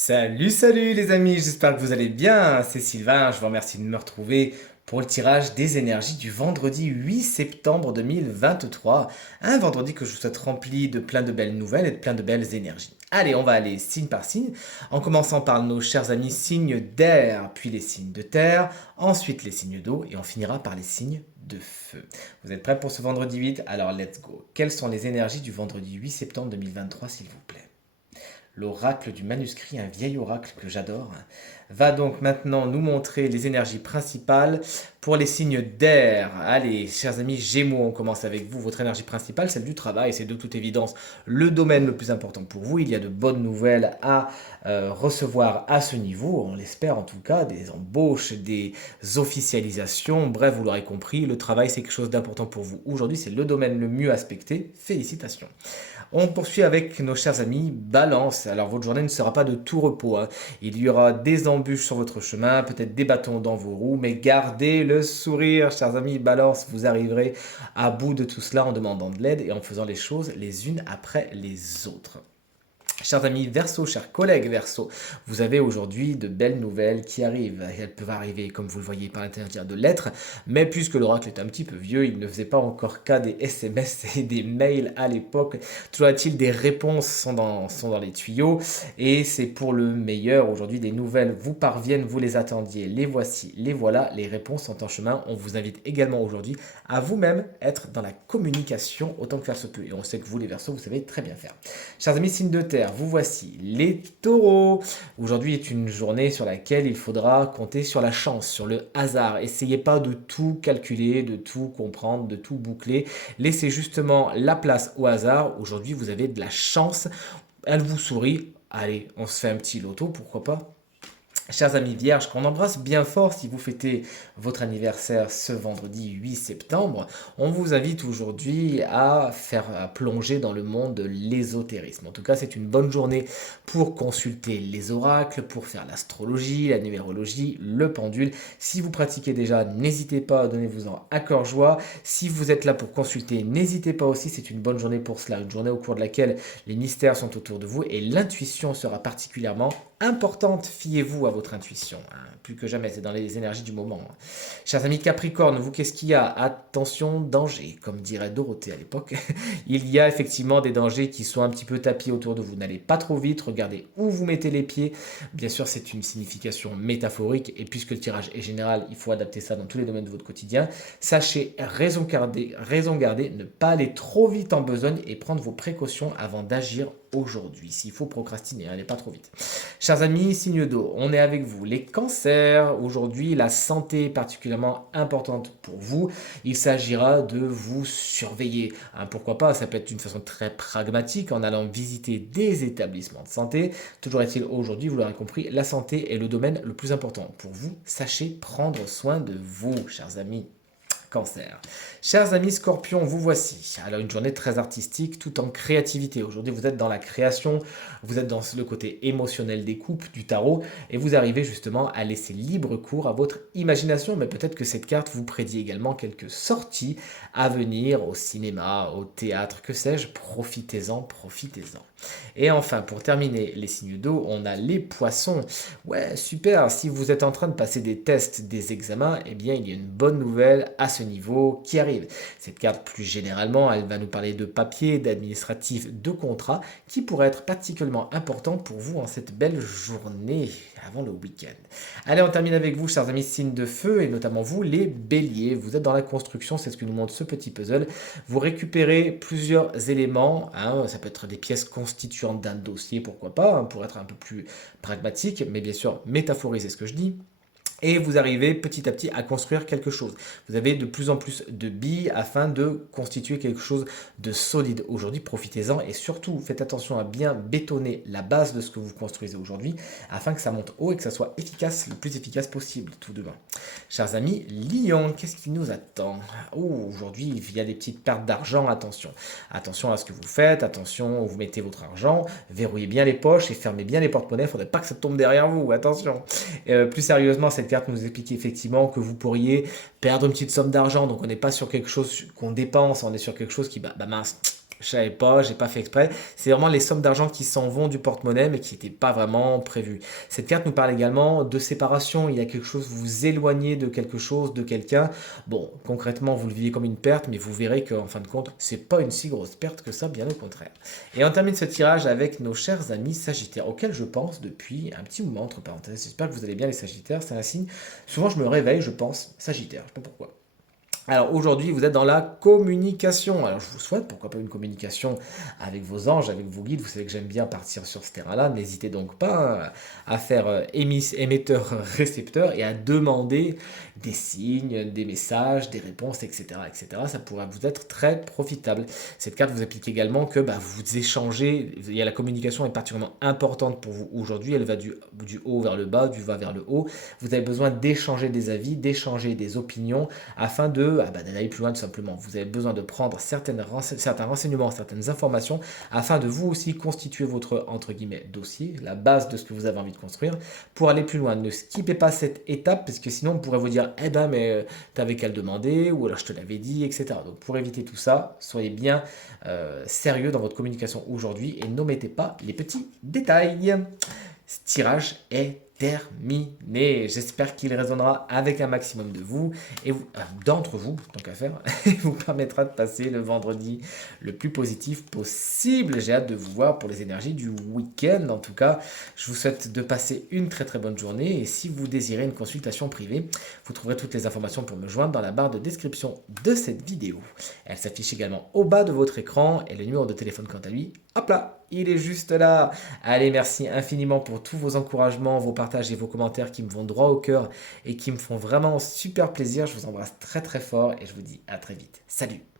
Salut les amis, j'espère que vous allez bien. C'est Sylvain, je vous remercie de me retrouver pour le tirage des énergies du vendredi 8 septembre 2023. Un vendredi que je vous souhaite rempli de plein de belles nouvelles et de plein de belles énergies. Allez, on va aller signe par signe, en commençant par nos chers amis signes d'air, puis les signes de terre, ensuite les signes d'eau et on finira par les signes de feu. Vous êtes prêts pour ce vendredi 8? Alors let's go. Quelles sont les énergies du vendredi 8 septembre 2023 s'il vous plaît? L'oracle du manuscrit, un vieil oracle que j'adore, va donc maintenant nous montrer les énergies principales pour les signes d'air. Allez, chers amis Gémeaux, on commence avec vous. Votre énergie principale, celle du travail, c'est de toute évidence le domaine le plus important pour vous. Il y a de bonnes nouvelles à recevoir à ce niveau, on l'espère en tout cas, des embauches, des officialisations. Bref, vous l'aurez compris, le travail c'est quelque chose d'important pour vous. Aujourd'hui, c'est le domaine le mieux aspecté. Félicitations. On poursuit avec nos chers amis Balance. Alors votre journée ne sera pas de tout repos, hein. Il y aura des embûches sur votre chemin, peut-être des bâtons dans vos roues, mais gardez le sourire, chers amis Balance. Vous arriverez à bout de tout cela en demandant de l'aide et en faisant les choses les unes après les autres. Chers amis Verseau, chers collègues Verseau, vous avez aujourd'hui de belles nouvelles qui arrivent. Elles peuvent arriver, comme vous le voyez, par l'intermédiaire de lettres, mais puisque l'oracle est un petit peu vieux, il ne faisait pas encore cas des SMS et des mails à l'époque. Toujours est-il, des réponses sont dans les tuyaux, et c'est pour le meilleur. Aujourd'hui, des nouvelles vous parviennent, vous les attendiez, les voici, les voilà, les réponses sont en chemin. On vous invite également aujourd'hui à vous-même être dans la communication autant que faire se peut. Et on sait que vous, les Verseaux, vous savez très bien faire. Chers amis signes de terre, vous voici les taureaux. Aujourd'hui est une journée sur laquelle il faudra compter sur la chance, sur le hasard. Essayez pas de tout calculer, de tout comprendre, de tout boucler. Laissez justement la place au hasard. Aujourd'hui, vous avez de la chance. Elle vous sourit. Allez, on se fait un petit loto, pourquoi pas? Chers amis vierges, qu'on embrasse bien fort si vous fêtez votre anniversaire ce vendredi 8 septembre, on vous invite aujourd'hui à plonger dans le monde de l'ésotérisme. En tout cas, c'est une bonne journée pour consulter les oracles, pour faire l'astrologie, la numérologie, le pendule. Si vous pratiquez déjà, n'hésitez pas, donnez-vous-en à cœur joie. Si vous êtes là pour consulter, n'hésitez pas aussi, c'est une bonne journée pour cela, une journée au cours de laquelle les mystères sont autour de vous et l'intuition sera particulièrement importante. Fiez-vous à votre intuition, hein. Plus que jamais, c'est dans les énergies du moment, hein. Chers amis Capricorne, vous, qu'est-ce qu'il y a? Attention, danger, comme dirait Dorothée à l'époque. Il y a effectivement des dangers qui sont un petit peu tapis autour de vous. N'allez pas trop vite, regardez où vous mettez les pieds. Bien sûr, c'est une signification métaphorique, et puisque le tirage est général, il faut adapter ça dans tous les domaines de votre quotidien. Sachez raison garder, ne pas aller trop vite en besogne et prendre vos précautions avant d'agir aujourd'hui. S'il faut procrastiner, allez pas trop vite. Chers amis, signe d'eau, on est avec vous. Les cancers, aujourd'hui, la santé est particulièrement importante pour vous. Il s'agira de vous surveiller, hein. Pourquoi pas, ça peut être d'une façon très pragmatique en allant visiter des établissements de santé. Toujours est-il, aujourd'hui, vous l'aurez compris, la santé est le domaine le plus important pour vous. Sachez prendre soin de vous, chers amis. Cancer. Chers amis Scorpions, vous voici. Alors une journée très artistique, tout en créativité. Aujourd'hui, vous êtes dans la création, vous êtes dans le côté émotionnel des coupes, du tarot, et vous arrivez justement à laisser libre cours à votre imagination. Mais peut-être que cette carte vous prédit également quelques sorties à venir au cinéma, au théâtre, que sais-je. Profitez-en, profitez-en. Et enfin, pour terminer les signes d'eau, on a les poissons. Ouais, super, si vous êtes en train de passer des tests, des examens, eh bien, il y a une bonne nouvelle à ce niveau qui arrive. Cette carte, plus généralement, elle va nous parler de papier, d'administratif, de contrat, qui pourrait être particulièrement important pour vous en cette belle journée avant le week-end. Allez, on termine avec vous, chers amis signes de feu, et notamment vous, les béliers. Vous êtes dans la construction, c'est ce que nous montre ce petit puzzle. Vous récupérez plusieurs éléments, hein, ça peut être des pièces constituantes d'un dossier, pourquoi pas, hein, pour être un peu plus pragmatique, mais bien sûr, métaphoriser ce que je dis. Et vous arrivez petit à petit à construire quelque chose. Vous avez de plus en plus de billes afin de constituer quelque chose de solide. Aujourd'hui, profitez-en et surtout faites attention à bien bétonner la base de ce que vous construisez aujourd'hui afin que ça monte haut et que ça soit efficace, le plus efficace possible tout demain. Chers amis, Lion, qu'est-ce qui nous attend? Oh, aujourd'hui, il y a des petites pertes d'argent, attention. Attention à ce que vous faites, attention où vous mettez votre argent, verrouillez bien les poches et fermez bien les porte-monnaies, il ne faudrait pas que ça tombe derrière vous, attention. Plus sérieusement, cette carte nous explique effectivement que vous pourriez perdre une petite somme d'argent. Donc on n'est pas sur quelque chose qu'on dépense, on est sur quelque chose qui, mince, je savais pas, j'ai pas fait exprès. C'est vraiment les sommes d'argent qui s'en vont du porte-monnaie, mais qui n'étaient pas vraiment prévues. Cette carte nous parle également de séparation. Il y a quelque chose, vous vous éloignez de quelque chose, de quelqu'un. Bon, concrètement, vous le vivez comme une perte, mais vous verrez qu'en fin de compte, c'est pas une si grosse perte que ça, bien au contraire. Et on termine ce tirage avec nos chers amis Sagittaires, auxquels je pense depuis un petit moment, entre parenthèses. J'espère que vous allez bien les Sagittaires, c'est un signe. Souvent, je me réveille, je pense Sagittaire, je sais pas pourquoi. Alors aujourd'hui, vous êtes dans la communication. Alors je vous souhaite, pourquoi pas une communication avec vos anges, avec vos guides. Vous savez que j'aime bien partir sur ce terrain-là. N'hésitez donc pas à faire émetteur-récepteur et à demander des signes, des messages, des réponses, etc., etc. Ça pourrait vous être très profitable. Cette carte vous applique également que vous échangez. La communication est particulièrement importante pour vous aujourd'hui. Elle va du haut vers le bas, du bas vers le haut. Vous avez besoin d'échanger des avis, d'échanger des opinions afin d'aller plus loin tout simplement. Vous avez besoin de prendre certains renseignements, certaines informations, afin de vous aussi constituer votre, entre guillemets, dossier, la base de ce que vous avez envie de construire, pour aller plus loin. Ne skippez pas cette étape, parce que sinon on pourrait vous dire, mais t'avais qu'à le demander, ou alors je te l'avais dit, etc. Donc pour éviter tout ça, soyez bien sérieux dans votre communication aujourd'hui et n'omettez pas les petits détails. Ce tirage est terminé. J'espère qu'il résonnera avec un maximum de vous et d'entre vous, tant qu'à faire, et vous permettra de passer le vendredi le plus positif possible. J'ai hâte de vous voir pour les énergies du week-end. En tout cas, je vous souhaite de passer une très très bonne journée et si vous désirez une consultation privée, vous trouverez toutes les informations pour me joindre dans la barre de description de cette vidéo. Elle s'affiche également au bas de votre écran et le numéro de téléphone quant à lui, hop là, il est juste là. Allez, merci infiniment pour tous vos encouragements, vos partages et vos commentaires qui me vont droit au cœur et qui me font vraiment super plaisir. Je vous embrasse très très fort et je vous dis à très vite. Salut!